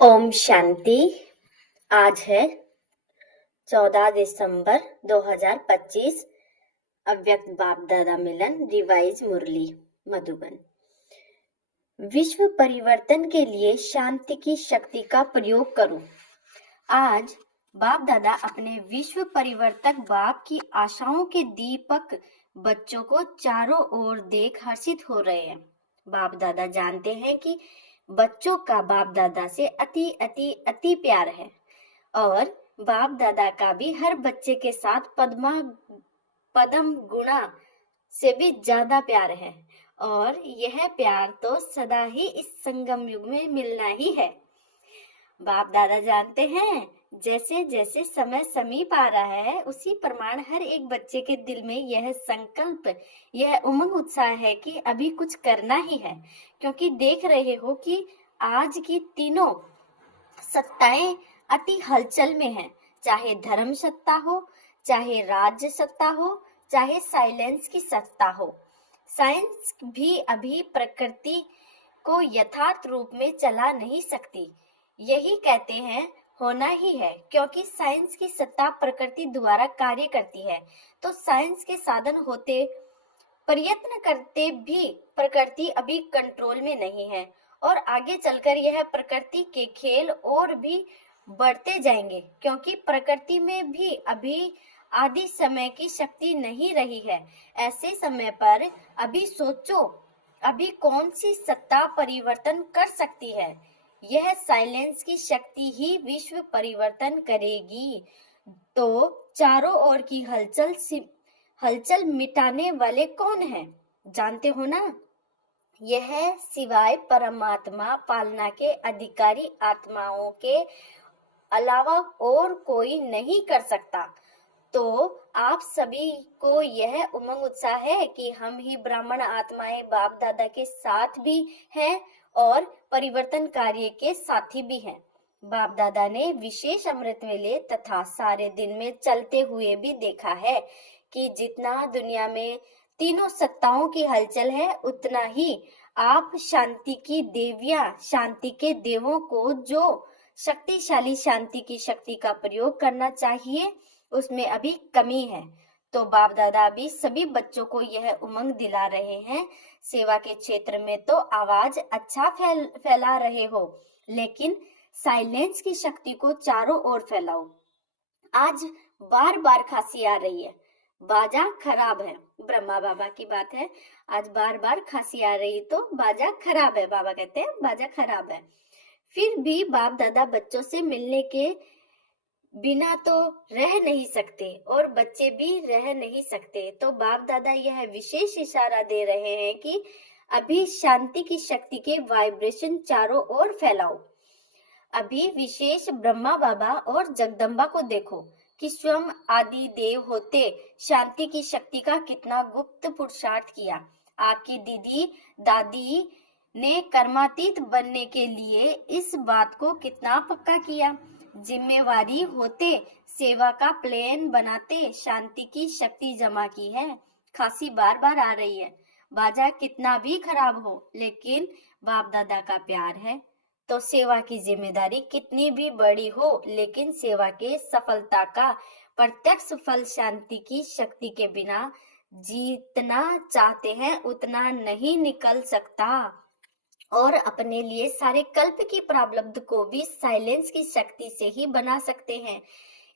ओम शांति। आज है 14 दिसंबर 2025। अव्यक्त बाप दादा मिलन रिवाइज मुरली मधुबन। विश्व परिवर्तन के लिए शांति की शक्ति का प्रयोग करो। आज बाप दादा अपने विश्व परिवर्तक बाप की आशाओं के दीपक बच्चों को चारों ओर देख हर्षित हो रहे हैं। बाप दादा जानते हैं कि बच्चों का बाप दादा से अति अति अति प्यार है और बाप दादा का भी हर बच्चे के साथ पदम गुणा से भी ज्यादा प्यार है और यह प्यार तो सदा ही इस संगम युग में मिलना ही है। बाप दादा जानते हैं जैसे जैसे समय समीप आ रहा है उसी प्रमाण हर एक बच्चे के दिल में यह संकल्प, यह उमंग उत्साह है कि अभी कुछ करना ही है, क्योंकि देख रहे हो कि आज की तीनों सत्ताएं अति हलचल में हैं। चाहे धर्म सत्ता हो, चाहे राज्य सत्ता हो, चाहे साइलेंस की सत्ता हो। साइंस भी अभी प्रकृति को यथार्थ रूप में चला नहीं सकती। यही कहते हैं होना ही है, क्योंकि साइंस की सत्ता प्रकृति द्वारा कार्य करती है। तो साइंस के साधन होते प्रयत्न करते भी प्रकृति अभी कंट्रोल में नहीं है और आगे चलकर यह प्रकृति के खेल और भी बढ़ते जाएंगे, क्योंकि प्रकृति में भी अभी आदि समय की शक्ति नहीं रही है। ऐसे समय पर अभी सोचो, अभी कौन सी सत्ता परिवर्तन कर सकती है? यह साइलेंस की शक्ति ही विश्व परिवर्तन करेगी। तो चारों ओर की हलचल मिटाने वाले कौन हैं? जानते हो ना? यह सिवाय परमात्मा पालना के अधिकारी आत्माओं के अलावा और कोई नहीं कर सकता। तो आप सभी को यह उमंग उत्साह है कि हम ही ब्राह्मण आत्माएं बाप दादा के साथ भी हैं और परिवर्तन कार्य के साथी भी हैं। बाप दादा ने विशेष अमृत वेले तथा सारे दिन में चलते हुए भी देखा है कि जितना दुनिया में तीनों सत्ताओं की हलचल है, उतना ही आप शांति की देवियां, शांति के देवों को जो शक्तिशाली शांति की शक्ति का प्रयोग करना चाहिए, उसमें अभी कमी है। तो बाप दादा भी सभी बच्चों को यह उमंग दिला रहे हैं। सेवा के क्षेत्र में तो आवाज अच्छा फैला रहे हो, लेकिन साइलेंस की शक्ति को चारों ओर फैलाओ। आज बार बार खांसी आ रही है, बाजा खराब है। ब्रह्मा बाबा की बात है। आज बार बार खांसी आ रही तो बाजा खराब है। बाबा कहते हैं बाजा खराब है। फिर भी बाप दादा बच्चों से मिलने के बिना तो रह नहीं सकते और बच्चे भी रह नहीं सकते। तो बाप दादा यह विशेष इशारा दे रहे हैं कि अभी शांति की शक्ति के वाइब्रेशन चारों ओर फैलाओ। अभी विशेष ब्रह्मा बाबा और जगदम्बा को देखो कि स्वयं आदि देव होते शांति की शक्ति का कितना गुप्त पुरुषार्थ किया। आपकी दीदी दादी ने कर्मातीत बनने के लिए इस बात को कितना पक्का किया। जिम्मेवारी होते सेवा का प्लान बनाते शांति की शक्ति जमा की है। खांसी बार बार आ रही है, बाजा कितना भी खराब हो, लेकिन बाप दादा का प्यार है। तो सेवा की जिम्मेदारी कितनी भी बड़ी हो, लेकिन सेवा के सफलता का प्रत्यक्ष फल शांति की शक्ति के बिना जितना चाहते हैं उतना नहीं निकल सकता। और अपने लिए सारे कल्प की प्रारब्ध को भी साइलेंस की शक्ति से ही बना सकते हैं।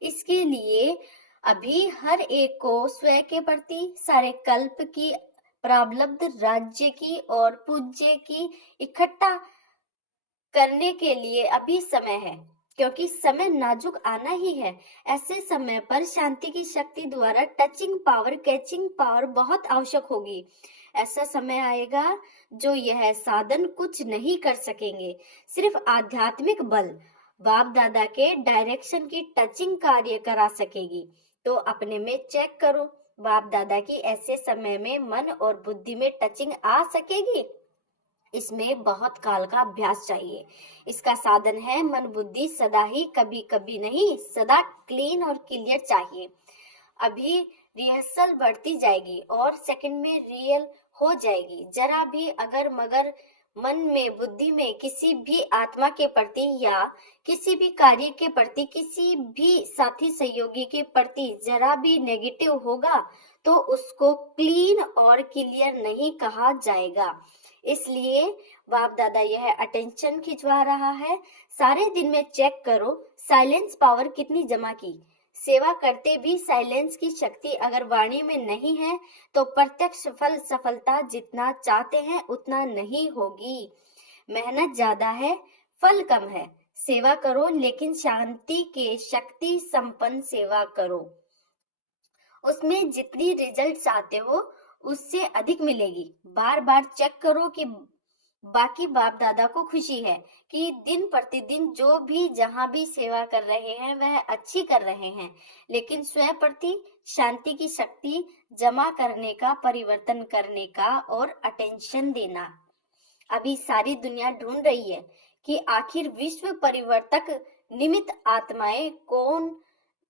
इसके लिए अभी हर एक को स्वयं के प्रति सारे कल्प की प्रारब्ध, राज्य की और पूज्य की इकट्ठा करने के लिए अभी समय है, क्योंकि समय नाजुक आना ही है। ऐसे समय पर शांति की शक्ति द्वारा टचिंग पावर, कैचिंग पावर बहुत आवश्यक होगी। ऐसा समय आएगा जो यह साधन कुछ नहीं कर सकेंगे। सिर्फ आध्यात्मिक बल बाप दादा के डायरेक्शन की टचिंग कार्य करा सकेगी। तो अपने में चेक करो, बाप दादा की ऐसे समय में मन और बुद्धि में टचिंग आ सकेगी? इसमें बहुत काल का अभ्यास चाहिए। इसका साधन है मन बुद्धि सदा ही, कभी कभी नहीं, सदा क्लीन और क्लियर चाहिए। अभी रिहर्सल बढ़ती जाएगी और सेकंड में रियल हो जाएगी। जरा भी अगर मगर मन में, बुद्धि में किसी भी आत्मा के प्रति या किसी भी कार्य के प्रति, किसी भी साथी सहयोगी के प्रति जरा भी नेगेटिव होगा तो उसको क्लीन और क्लियर नहीं कहा जाएगा। इसलिए बाप दादा यह अटेंशन खिंचवा रहा है, सारे दिन में चेक करो साइलेंस पावर कितनी जमा की। सेवा करते भी साइलेंस की शक्ति अगर वाणी में नहीं है तो प्रत्यक्ष फल सफलता जितना चाहते हैं उतना नहीं होगी। मेहनत ज्यादा है, फल कम है। सेवा करो लेकिन शांति के शक्ति संपन्न सेवा करो। उसमें जितनी रिजल्ट चाहते हो उससे अधिक मिलेगी। बार बार चेक करो कि बाकी बाप दादा को खुशी है कि दिन प्रतिदिन जो भी जहां भी सेवा कर रहे हैं वह अच्छी कर रहे हैं, लेकिन स्वयं प्रति शांति की शक्ति जमा करने का, परिवर्तन करने का और अटेंशन देना। अभी सारी दुनिया ढूंढ रही है कि आखिर विश्व परिवर्तक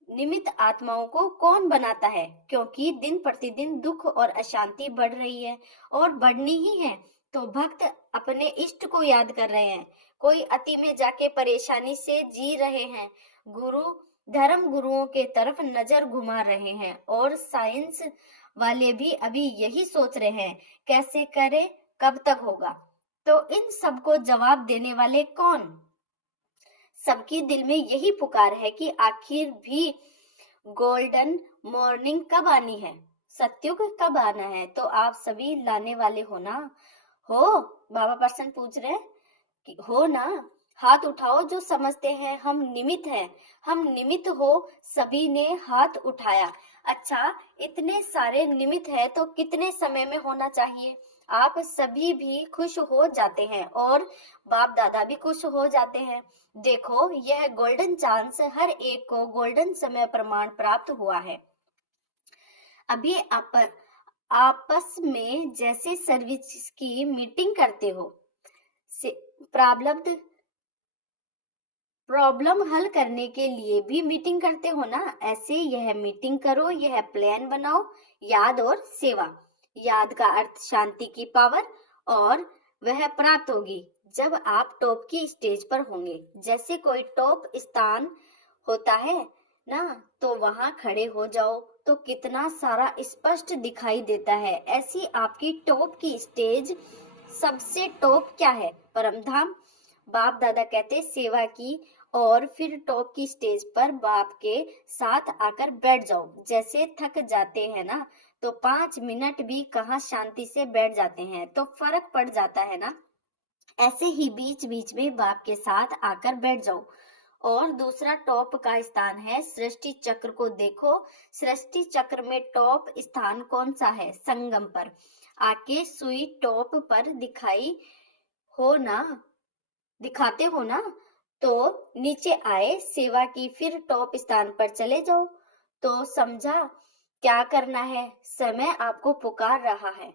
निमित्त आत्माओं को कौन बनाता है, क्योंकि दिन प्रतिदिन दुख और अशांति बढ़ रही है और बढ़नी ही है। तो भक्त अपने इष्ट को याद कर रहे हैं, कोई अति में जाके परेशानी से जी रहे हैं, धर्म गुरुओं के तरफ नजर घुमा रहे हैं और साइंस वाले भी अभी यही सोच रहे हैं कैसे करें, कब तक होगा। तो इन सबको जवाब देने वाले कौन? सबकी दिल में यही पुकार है कि आखिर भी गोल्डन मॉर्निंग कब आनी है, सत्युग कब आना है। तो आप सभी लाने वाले हो ना? हो? बाबा पर्सन पूछ रहे हैं कि हो ना? हाथ उठाओ जो समझते हैं हम निमित्त हैं। हम निमित्त हो, सभी ने हाथ उठाया। अच्छा, इतने सारे निमित्त है तो कितने समय में होना चाहिए? आप सभी भी खुश हो जाते हैं और बाप दादा भी खुश हो जाते हैं। देखो, यह गोल्डन चांस हर एक को गोल्डन समय प्रमाण प्राप्त हुआ है। अभी आपस में जैसे सर्विस की मीटिंग करते हो, प्रॉब्लम हल करने के लिए भी मीटिंग करते हो ना, ऐसे यह मीटिंग करो, यह प्लान बनाओ। याद और सेवा। याद का अर्थ शांति की पावर, और वह प्राप्त होगी जब आप टॉप की स्टेज पर होंगे। जैसे कोई टॉप स्थान होता है ना, तो वहां खड़े हो जाओ तो कितना सारा स्पष्ट दिखाई देता है। ऐसी आपकी टॉप की स्टेज, सबसे टॉप क्या है? परमधाम। बाप दादा कहते सेवा की और फिर टॉप की स्टेज पर बाप के साथ आकर बैठ जाओ। जैसे थक जाते हैं ना तो 5 मिनट भी कहाँ शांति से बैठ जाते हैं तो फर्क पड़ जाता है ना, ऐसे ही बीच बीच में बाप के साथ आकर बैठ जाओ। और दूसरा टॉप का स्थान है सृष्टि चक्र को देखो। सृष्टि चक्र में टॉप स्थान कौन सा है? संगम पर आके सुई टॉप पर दिखाते हो ना, तो नीचे आए सेवा की, फिर टॉप स्थान पर चले जाओ। तो समझा क्या करना है? समय आपको पुकार रहा है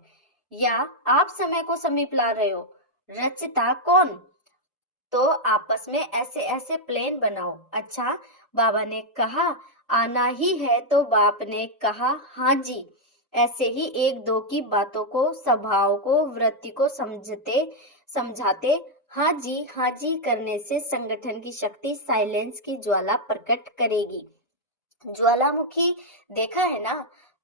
या आप समय को समीप ला रहे हो? रचता कौन? तो आपस में ऐसे ऐसे प्लान बनाओ। अच्छा, बाबा ने कहा आना ही है तो बाप ने कहा हाँ जी। ऐसे ही एक दो की बातों को, स्वभाव को, वृत्ति को समझाते हाँ जी करने से संगठन की शक्ति साइलेंस की ज्वाला प्रकट करेगी। ज्वालामुखी देखा है ना,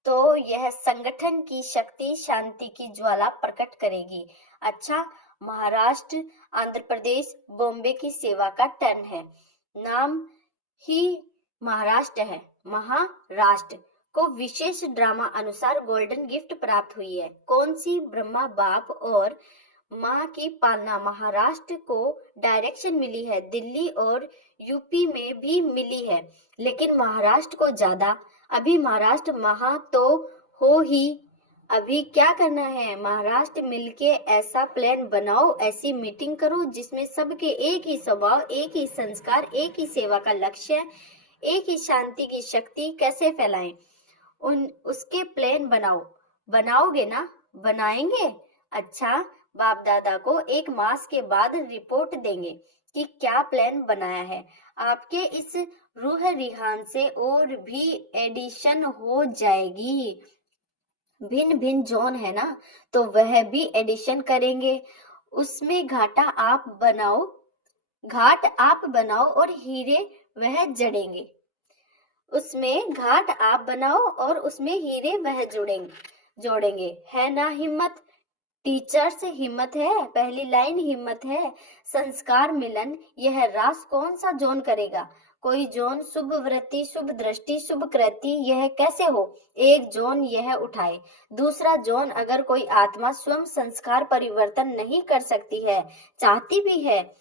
तो यह संगठन की शक्ति शांति की ज्वाला प्रकट करेगी। अच्छा, महाराष्ट्र, आंध्र प्रदेश, बॉम्बे की सेवा का टर्न है। नाम ही महाराष्ट्र है। महाराष्ट्र को विशेष ड्रामा अनुसार गोल्डन गिफ्ट प्राप्त हुई है। कौन सी? ब्रह्मा बाप और माँ की पालना। महाराष्ट्र को डायरेक्शन मिली है, दिल्ली और यूपी में भी मिली है, लेकिन महाराष्ट्र को ज्यादा। अभी महाराष्ट्र महा तो हो ही। अभी क्या करना है? महाराष्ट्र मिलके ऐसा प्लान बनाओ, ऐसी मीटिंग करो जिसमें सबके एक ही स्वभाव, एक ही संस्कार, एक ही सेवा का लक्ष्य, एक ही शांति की शक्ति कैसे फैलाएं, उसके प्लान बनाओ। बनाओगे ना? बनाएंगे। अच्छा, बाप दादा को 1 मास के बाद रिपोर्ट देंगे कि क्या प्लान बनाया है। आपके इस रूह रिहान से और भी एडिशन हो जाएगी। भिन्न भिन्न जोन है ना, तो वह भी एडिशन करेंगे। उसमें घाट आप बनाओ और हीरे वह जड़ेंगे। उसमें घाट आप बनाओ और उसमें हीरे वह जोड़ेंगे। है ना हिम्मत? टीचर से हिम्मत है, पहली लाइन हिम्मत है। संस्कार मिलन यह रास कौन सा जोन करेगा? कोई जोन शुभ वृत्ति, शुभ दृष्टि, शुभ कृति यह कैसे हो? एक जोन यह उठाए। दूसरा जोन, अगर कोई आत्मा स्वयं संस्कार परिवर्तन नहीं कर सकती है, चाहती भी है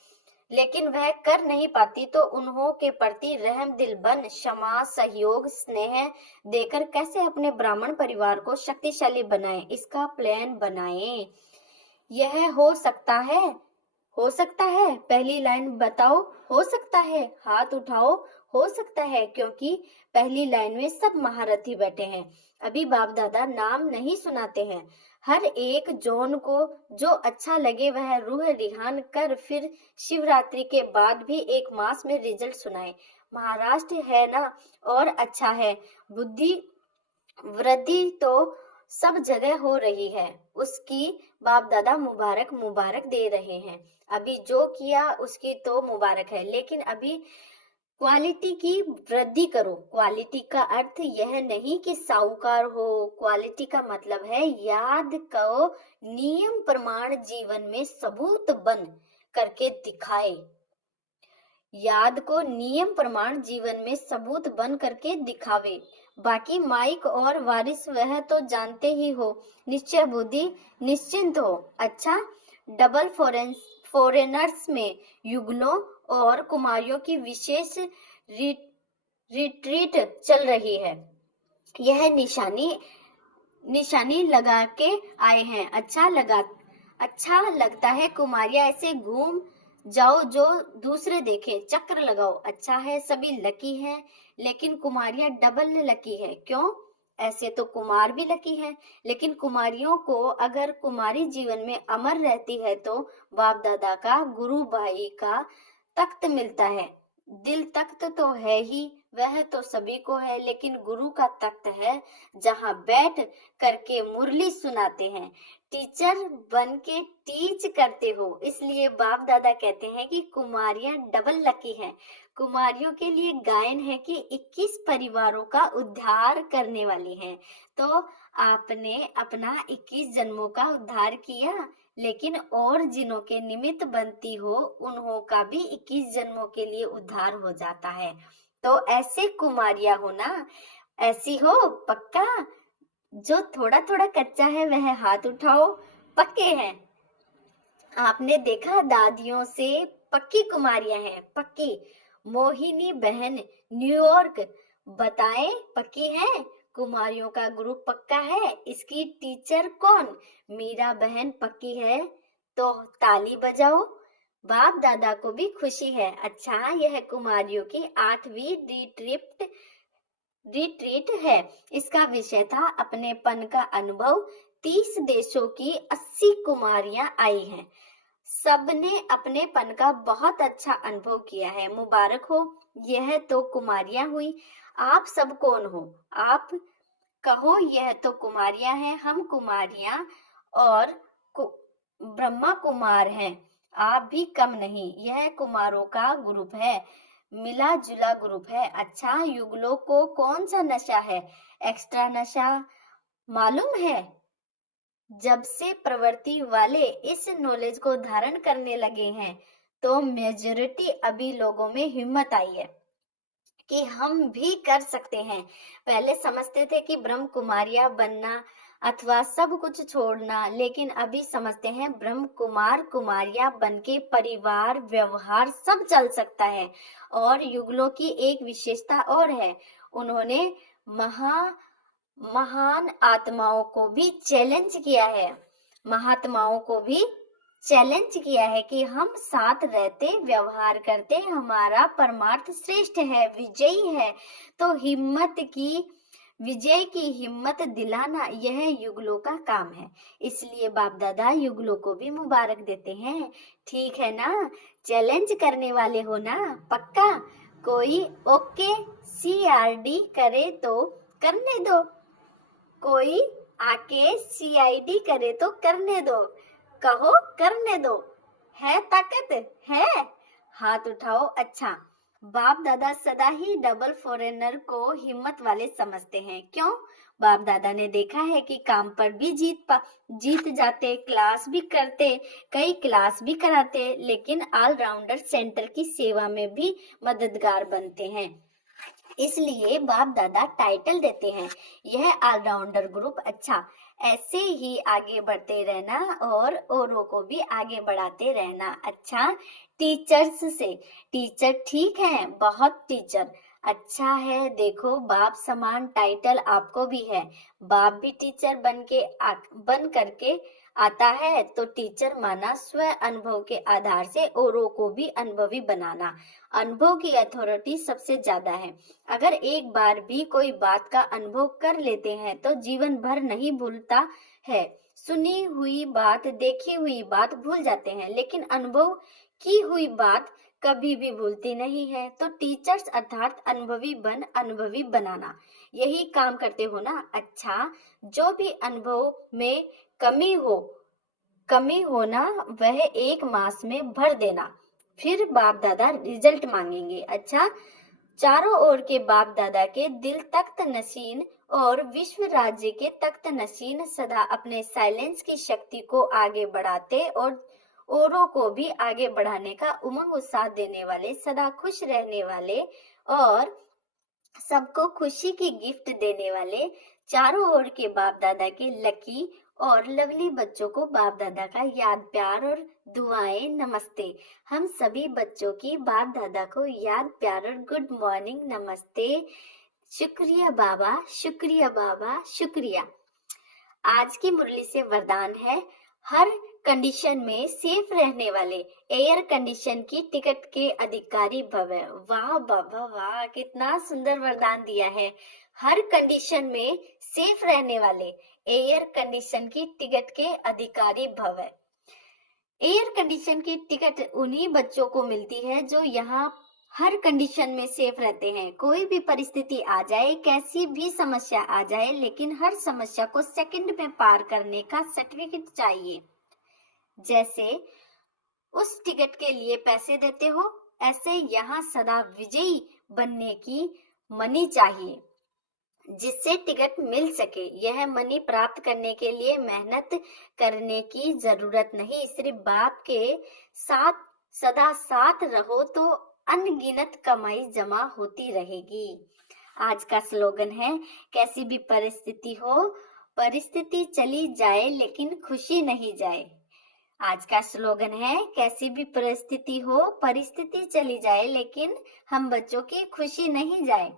लेकिन वह कर नहीं पाती, तो उन्हों के प्रति रहम दिल बन क्षमा, सहयोग, स्नेह देकर कैसे अपने ब्राह्मण परिवार को शक्तिशाली बनाएं, इसका प्लान बनाएं। यह हो सकता है? हो सकता है? पहली लाइन बताओ। हो सकता है? हाथ उठाओ। हो सकता है, क्योंकि पहली लाइन में सब महारथी बैठे हैं। अभी बाप दादा नाम नहीं सुनाते हैं। हर एक जोन को जो अच्छा लगे वह रूह रिहान कर फिर शिवरात्रि के बाद भी 1 मास में रिजल्ट सुनाए। महाराष्ट्र है ना, और अच्छा है। बुद्धि वृद्धि तो सब जगह हो रही है, उसकी बाप दादा मुबारक दे रहे हैं। अभी जो किया उसकी तो मुबारक है, लेकिन अभी क्वालिटी की वृद्धि करो। क्वालिटी का अर्थ यह नहीं कि साहूकार हो, क्वालिटी का मतलब है याद को नियम प्रमाण जीवन में सबूत बन करके दिखाए। याद को नियम प्रमाण जीवन में सबूत बन करके दिखावे। बाकी माइक और वारिस वह तो जानते ही हो। निश्चय बुद्धि, निश्चिंत हो। अच्छा, डबल फॉरेनर्स में युगलों और कुमारियों की विशेष रिट्रीट चल रही है। यह निशानी लगा के आए हैं। अच्छा लगता है कुमारियां ऐसे घूम जाओ जो दूसरे देखे। चक्र लगाओ। अच्छा है, सभी लकी हैं, लेकिन कुमारियां डबल लकी है। क्यों? ऐसे तो कुमार भी लकी है, लेकिन कुमारियों को अगर कुमारी जीवन में अमर रहती है तो बाप दादा का, गुरु भाई का तख्त मिलता है। दिल तख्त तो है ही, वह तो सभी को है, लेकिन गुरु का तख्त है जहाँ बैठ करके मुरली सुनाते हैं, टीचर बन के टीच करते हो। इसलिए बाप दादा कहते हैं कि कुमारियां डबल लकी हैं। कुमारियों के लिए गायन है कि 21 परिवारों का उद्धार करने वाली हैं। तो आपने अपना 21 जन्मों का उद्धार किया, लेकिन और जिनों के निमित्त बनती हो उन्हों का भी 21 जन्मों के लिए उद्धार हो जाता है। तो ऐसे कुमारियां हो ना, ऐसी हो पक्का। जो थोड़ा थोड़ा कच्चा है वह हाथ उठाओ। पक्के हैं? आपने देखा दादियों से पक्की कुमारियां हैं, पक्की। मोहिनी बहन न्यूयॉर्क, बताएं पक्की है? कुमारियों का ग्रुप पक्का है। इसकी टीचर कौन? मीरा बहन पक्की है, तो ताली बजाओ। बाप दादा को भी खुशी है। अच्छा, यह कुमारियों की 8वीं रिट्रीट है। इसका विषय था अपनेपन का अनुभव। 30 देशों की 80 कुमारियां आई हैं। सबने अपनेपन का बहुत अच्छा अनुभव किया है। मुबारक हो। यह तो कुमारियां हुई। आप सब कौन हो? आप कहो। यह तो कुमारियां हैं, हम कुमारियां और ब्रह्मा कुमार हैं। आप भी कम नहीं। यह कुमारों का ग्रुप है, मिला जुला ग्रुप है। अच्छा, युगलों को कौन सा नशा है? एक्स्ट्रा नशा मालूम है? जब से प्रवृत्ति वाले इस नॉलेज को धारण करने लगे हैं, तो मेजॉरिटी अभी लोगों में हिम्मत आई है कि हम भी कर सकते हैं। पहले समझते थे कि ब्रह्म कुमारियां बनना अथवा सब कुछ छोड़ना, लेकिन अभी समझते हैं ब्रह्म कुमार कुमारियां बनके परिवार व्यवहार सब चल सकता है। और युगलों की एक विशेषता और है, उन्होंने महान आत्माओं को भी चैलेंज किया है। महात्माओं को भी चैलेंज किया है कि हम साथ रहते, व्यवहार करते, हमारा परमार्थ श्रेष्ठ है, विजयी है। तो विजय की हिम्मत दिलाना यह युगलों का काम है। इसलिए बाप दादा युगलों को भी मुबारक देते हैं। ठीक है ना? चैलेंज करने वाले हो ना? पक्का? कोई ओके CRD करे तो करने दो, कोई आके CID करे तो करने दो, कहो करने दो। है ताकत है? हाथ उठाओ। अच्छा, बाप दादा सदा ही डबल फॉरेनर को हिम्मत वाले समझते हैं। क्यों? बाप दादा ने देखा है कि काम पर भी जीत जाते, क्लास भी करते, कई क्लास भी कराते, लेकिन ऑलराउंडर सेंटर की सेवा में भी मददगार बनते हैं। इसलिए बाप दादा टाइटल देते हैं, यह ऑलराउंडर ग्रुप। अच्छा, ऐसे ही आगे बढ़ते रहना और औरों को भी आगे बढ़ाते रहना। अच्छा, टीचर्स से, टीचर ठीक है, बहुत टीचर अच्छा है। देखो, बाप समान टाइटल आपको भी है। बाप भी टीचर बन करके आता है तो टीचर माना स्व अनुभव के आधार से औरों को भी अनुभवी बनाना। अनुभव की अथॉरिटी सबसे ज्यादा है। अगर एक बार भी कोई बात का अनुभव कर लेते हैं तो जीवन भर नहीं भूलता है। सुनी हुई बात, देखी हुई बात भूल जाते हैं, लेकिन अनुभव की हुई बात कभी भी भूलती नहीं है। तो टीचर्स अर्थात अनुभवी बनाना, यही काम करते हो ना। अच्छा, जो भी अनुभव में कमी हो ना, वह 1 मास में भर देना, फिर बाप दादा रिजल्ट मांगेंगे। अच्छा, चारों ओर के बाप दादा के दिल तख्त नशीन और विश्व राज्य के तख्त नशीन सदा अपने साइलेंस की शक्ति को आगे बढ़ाते और औरों को भी आगे बढ़ाने का उमंग उत्साह देने वाले, सदा खुश रहने वाले और सबको खुशी की गिफ्ट देने वाले चारों ओर के बाप दादा के लकी और लवली बच्चों को बाप दादा का याद, प्यार और दुआएं। नमस्ते। हम सभी बच्चों की बाप दादा को याद, प्यार और गुड मॉर्निंग। नमस्ते। शुक्रिया बाबा, शुक्रिया बाबा, शुक्रिया। आज की मुरली से वरदान है, हर कंडीशन में सेफ रहने वाले एयर कंडीशन की टिकट के अधिकारी भव। वाह बाबा वाह, कितना सुंदर वरदान दिया है। हर कंडीशन में सेफ रहने वाले एयर कंडीशन की टिकट के अधिकारी भव। एयर कंडीशन की टिकट उन्हीं बच्चों को मिलती है जो यहाँ हर कंडीशन में सेफ रहते हैं। कोई भी परिस्थिति आ जाए, कैसी भी समस्या आ जाए, लेकिन हर समस्या को सेकंड में पार करने का सर्टिफिकेट चाहिए। जैसे उस टिकट के लिए पैसे देते हो, ऐसे यहाँ सदा विजयी बनने की मनी चाहिए जिससे टिकट मिल सके। यह मनी प्राप्त करने के लिए मेहनत करने की जरूरत नहीं, सिर्फ बाप के साथ सदा साथ रहो तो अनगिनत कमाई जमा होती रहेगी। आज का स्लोगन है, कैसी भी परिस्थिति हो, परिस्थिति चली जाए लेकिन खुशी नहीं जाए। आज का स्लोगन है, कैसी भी परिस्थिति हो, परिस्थिति चली जाए लेकिन हम बच्चों की खुशी नहीं जाए।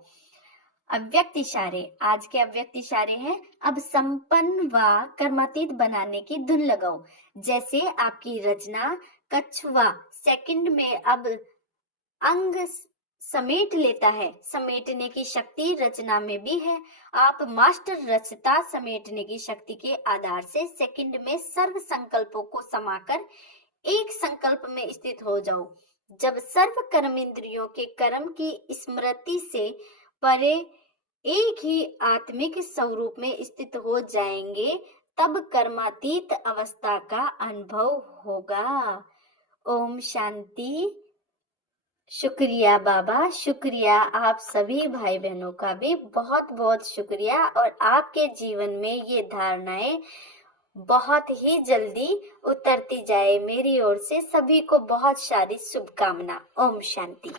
अव्यक्त इशारे, आज के अव्यक्त इशारे हैं, अब संपन्न व कर्मातीत बनाने की धुन लगाओ। जैसे आपकी रचना कछुआ सेकंड में अब अंग समेट लेता है, समेटने की शक्ति रचना में भी है। आप मास्टर रचता समेटने की शक्ति के आधार से सेकंड में सर्व संकल्पों को समाकर एक संकल्प में स्थित हो जाओ। जब सर्व कर्म इंद्रियों के कर्म की स्मृति से परे एक ही आत्मिक स्वरूप में स्थित हो जाएंगे, तब कर्मातीत अवस्था का अनुभव होगा। ओम शांति। शुक्रिया बाबा, शुक्रिया। आप सभी भाई बहनों का भी बहुत बहुत शुक्रिया, और आपके जीवन में ये धारणाएं बहुत ही जल्दी उतरती जाए। मेरी ओर से सभी को बहुत सारी शुभकामना। ओम शांति।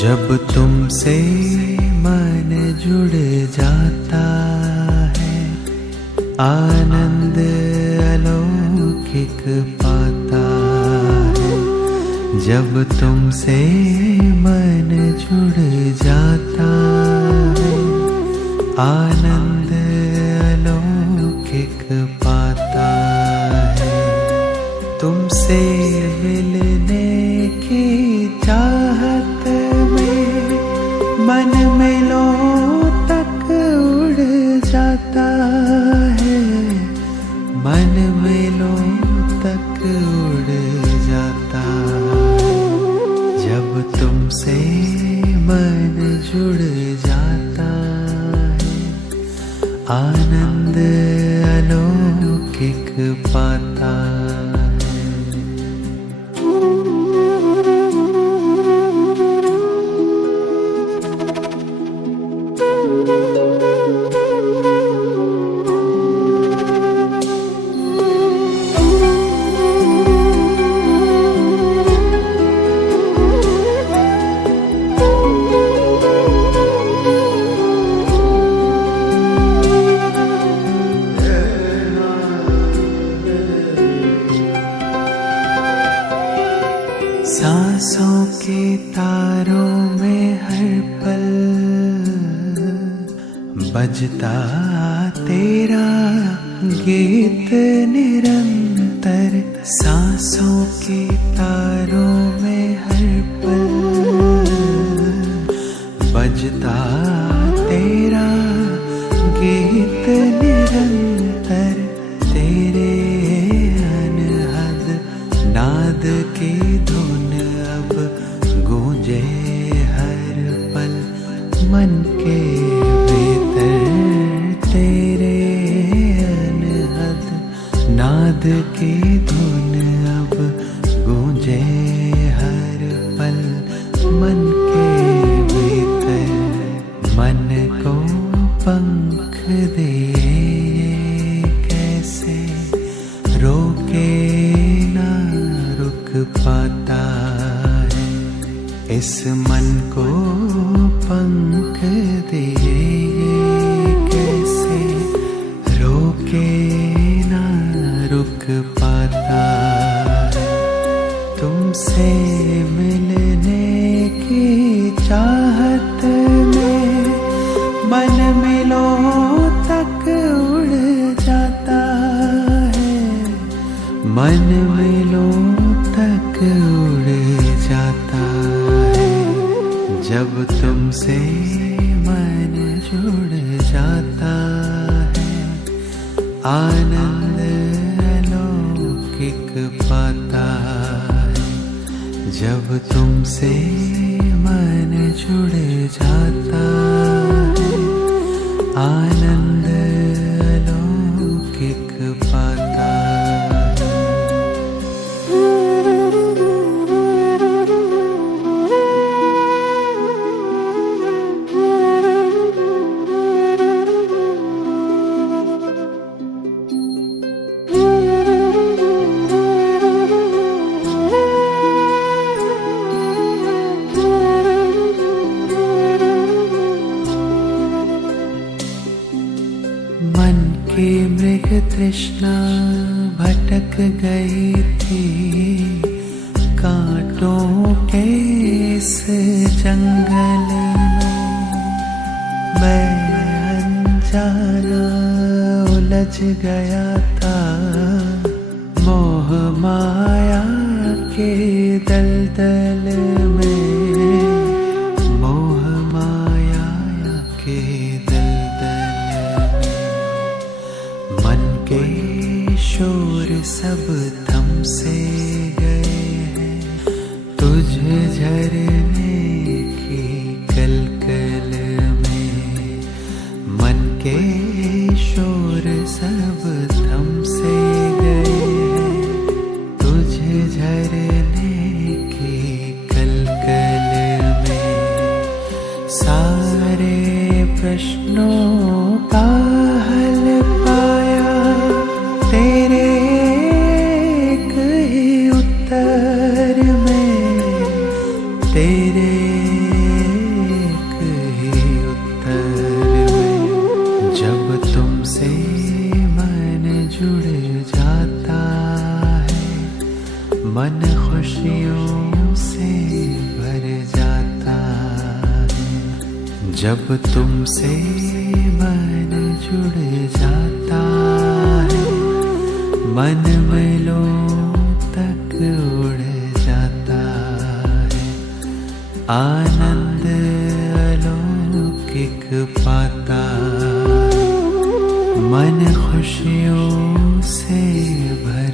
जब तुमसे मन जुड़ जाता है, आनंद अलौकिक पाता है। जब तुमसे मन जुड़ जाता है, आनंद अलौकिक पाता है। तुमसे मिलने की चाहत जुड़ जाता है, आनंद अलौकिक पाता है। सांसों के तारों में हर पल बजता तेरा गीत निरंतर। सांसों के तारों में हर पल बजता तेरा गीत निरंतर। तेरे अनहद नाद की धुन अब गूंजे हर पल मन के भीतर। तेरे अनहद नाद की धुन अब गूंजे हर पल मन के भीतर। मन को पंख दे कैसे रोके ना रुक पाता है। इस मन को पंख दे कैसे रोके ना रुक पाता है। तुमसे मिलने की चाहत में मन मिलों तक उड़ जाता है। मन मिलों तक उड़ जाता है। जब तुमसे मन जुड़ जाता है, आनंद अलौकिक पाता है। जब तुमसे मन जुड़ जाता है, आनंद अलौकिक पाता है। मन की मृग तृष्णा भटक गई थी कांटों के इस जंगल में। मैं अनजाना उलझ गया था मोह माया के दलदल में। मोह माया के मन के शोर सब थम से गए हैं। तुझ झरने की कलकल में मन के शोर सब थम से गए हैं। तुझ झरने की कलकल में सारे प्रश्नों का हल पाया। तेरे एक ही उत्तर में, तेरे एक ही उत्तर में। जब तुमसे मन जुड़ जाता है, मन खुशियों से भर जाता है। जब तुमसे मन जुड़ जाता है, मन मिलों तक उड़ जाता है। आनंद अलौकिक पाता है। मन खुशियों से भर